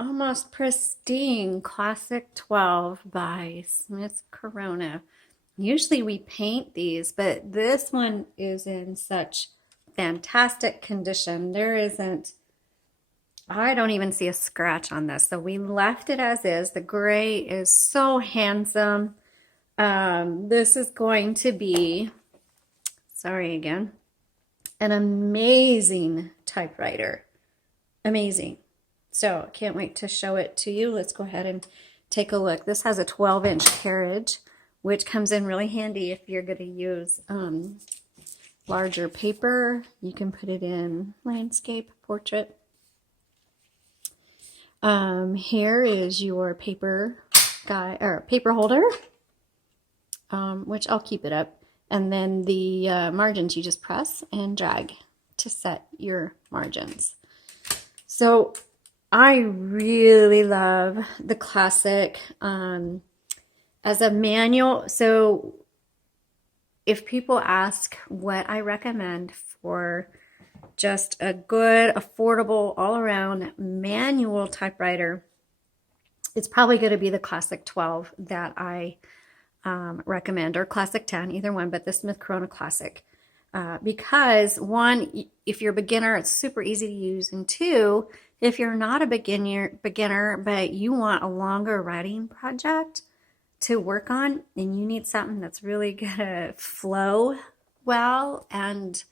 almost pristine Classic 12 by Smith Corona. Usually we paint these, but this one is in such fantastic condition. I don't even see a scratch on this. So we left it as is. The gray is so handsome. This is going to be, sorry again, an amazing typewriter. Amazing. So I can't wait to show it to you. Let's go ahead and take a look. This has a 12-inch carriage, which comes in really handy if you're going to use larger paper. You can put it in landscape, portrait. Here is your paper guide or paper holder, which I'll keep it up. And then the margins you just press and drag to set your margins. So I really love the Classic as a manual. So if people ask what I recommend for just a good, affordable, all-around manual typewriter, it's probably going to be the Classic 12 that I recommend, or Classic 10, either one, but the Smith Corona Classic. Because one, if you're a beginner, it's super easy to use, and two, if you're not a beginner, but you want a longer writing project to work on, and you need something that's really gonna flow well and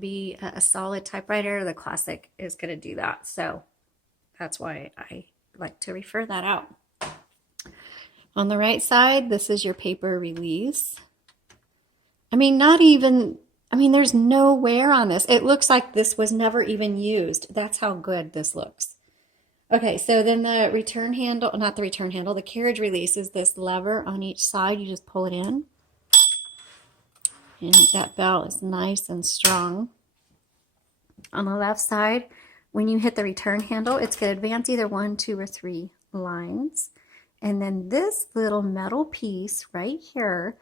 be a solid typewriter, the Classic is gonna do that. So that's why I like to refer that out. On the right side, this is your paper release. There's no wear on this. It looks like this was never even used. That's how good this looks. Okay, so then the return handle, not the return handle, the carriage release is this lever on each side. You just pull it in. And that bell is nice and strong. On the left side, when you hit the return handle, it's going to advance either 1, 2, or 3 lines. And then this little metal piece right here,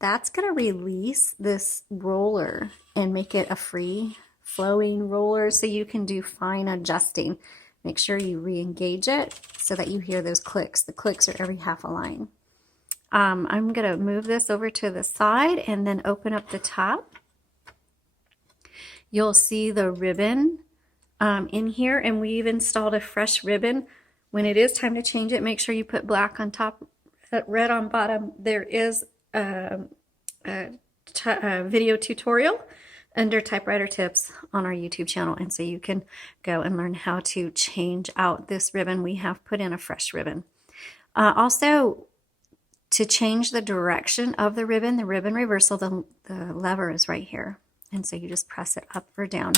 that's going to release this roller and make it a free flowing roller so you can do fine adjusting. Make sure you re-engage it so that you hear those clicks. The clicks are every half a line. I'm going to move this over to the side and then open up the top. You'll see the ribbon in here, and we've installed a fresh ribbon. When it is time to change it, make sure you put black on top, red on bottom. There is a video tutorial under Typewriter Tips on our YouTube channel, and so you can go and learn how to change out this ribbon. We have put in a fresh ribbon. Also, to change the direction of the ribbon reversal, the lever is right here, and so you just press it up or down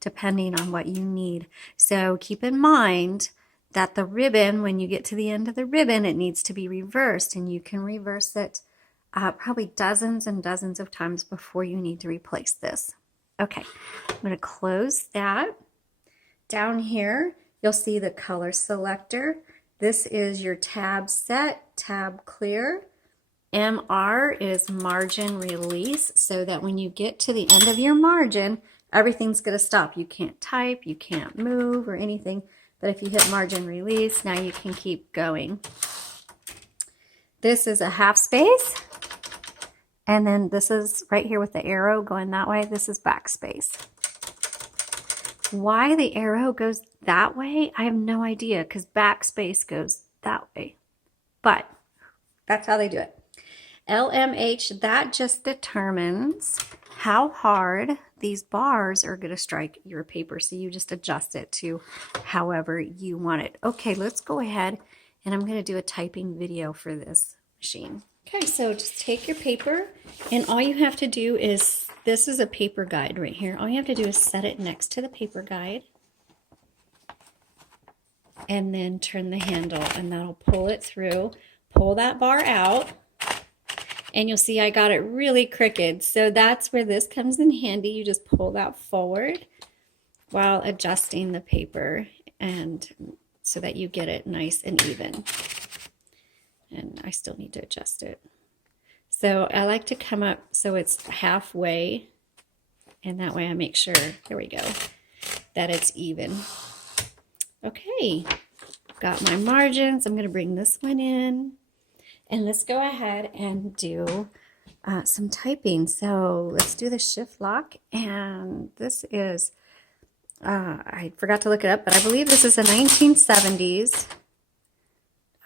depending on what you need. So keep in mind that the ribbon, when you get to the end of the ribbon, it needs to be reversed, and you can reverse it probably dozens and dozens of times before you need to replace this. Okay, I'm going to close that. Down here, you'll see the color selector. This is your tab set, tab clear. MR is margin release, so that when you get to the end of your margin, everything's going to stop. You can't type, you can't move or anything, but if you hit margin release, now you can keep going. This is a half space. And then this is right here with the arrow going that way. This is backspace. Why the arrow goes that way, I have no idea, because backspace goes that way. But that's how they do it. LMH, that just determines how hard these bars are going to strike your paper. So you just adjust it to however you want it. Okay, let's go ahead, and I'm going to do a typing video for this machine. Okay, so just take your paper, and all you have to do is, this is a paper guide right here. All you have to do is set it next to the paper guide, and then turn the handle, and that'll pull it through. Pull that bar out, and you'll see I got it really crooked. So that's where this comes in handy. You just pull that forward while adjusting the paper, and so that you get it nice and even. And I still need to adjust it. So I like to come up so it's halfway, and that way I make sure, there we go, that it's even. Okay, got my margins. I'm going to bring this one in. And let's go ahead and do some typing. So let's do the shift lock. And this is, I forgot to look it up, but I believe this is the 1970s.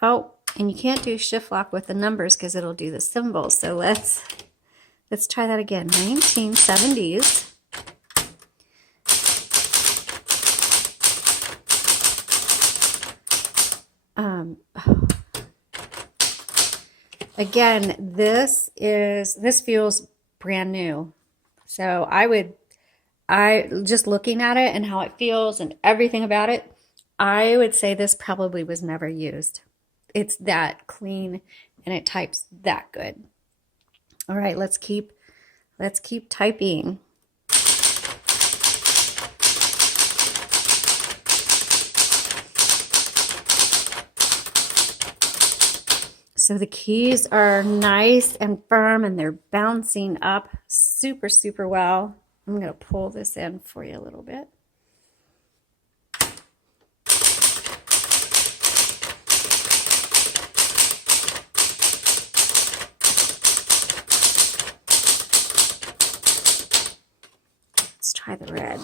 Oh, and you can't do shift lock with the numbers because it'll do the symbols. So let's try that again. 1970s. Again, this feels brand new. So I just looking at it and how it feels and everything about it, I would say this probably was never used. It's that clean and it types that good. All right, let's keep typing. So the keys are nice and firm and they're bouncing up super, super well. I'm going to pull this in for you a little bit. Let's try the red.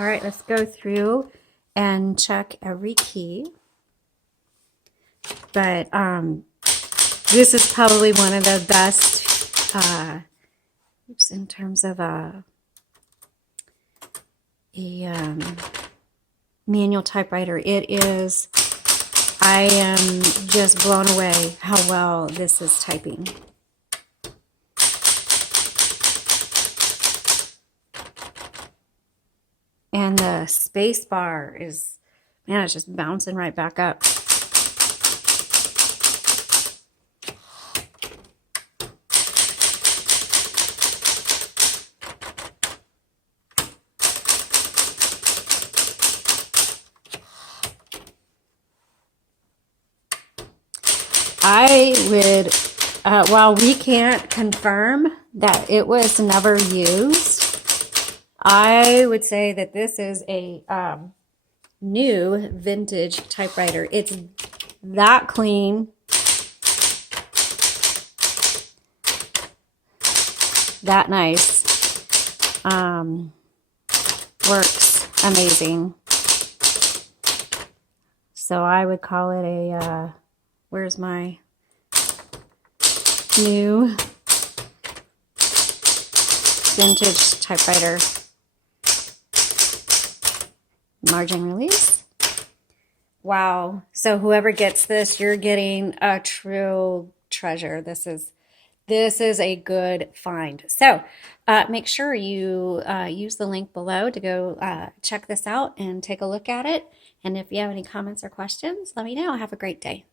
All right, let's go through and check every key. But this is probably one of the best, in terms of a manual typewriter. It is, I am just blown away how well this is typing. And the space bar is, man, it's just bouncing right back up. I would, while we can't confirm that it was never used, I would say that this is a new vintage typewriter. It's that clean, that nice, works amazing. So I would call it a, where's my new vintage typewriter. Margin release. Wow. So whoever gets this, you're getting a true treasure. This is a good find. So make sure you use the link below to go check this out and take a look at it. And if you have any comments or questions, let me know. Have a great day.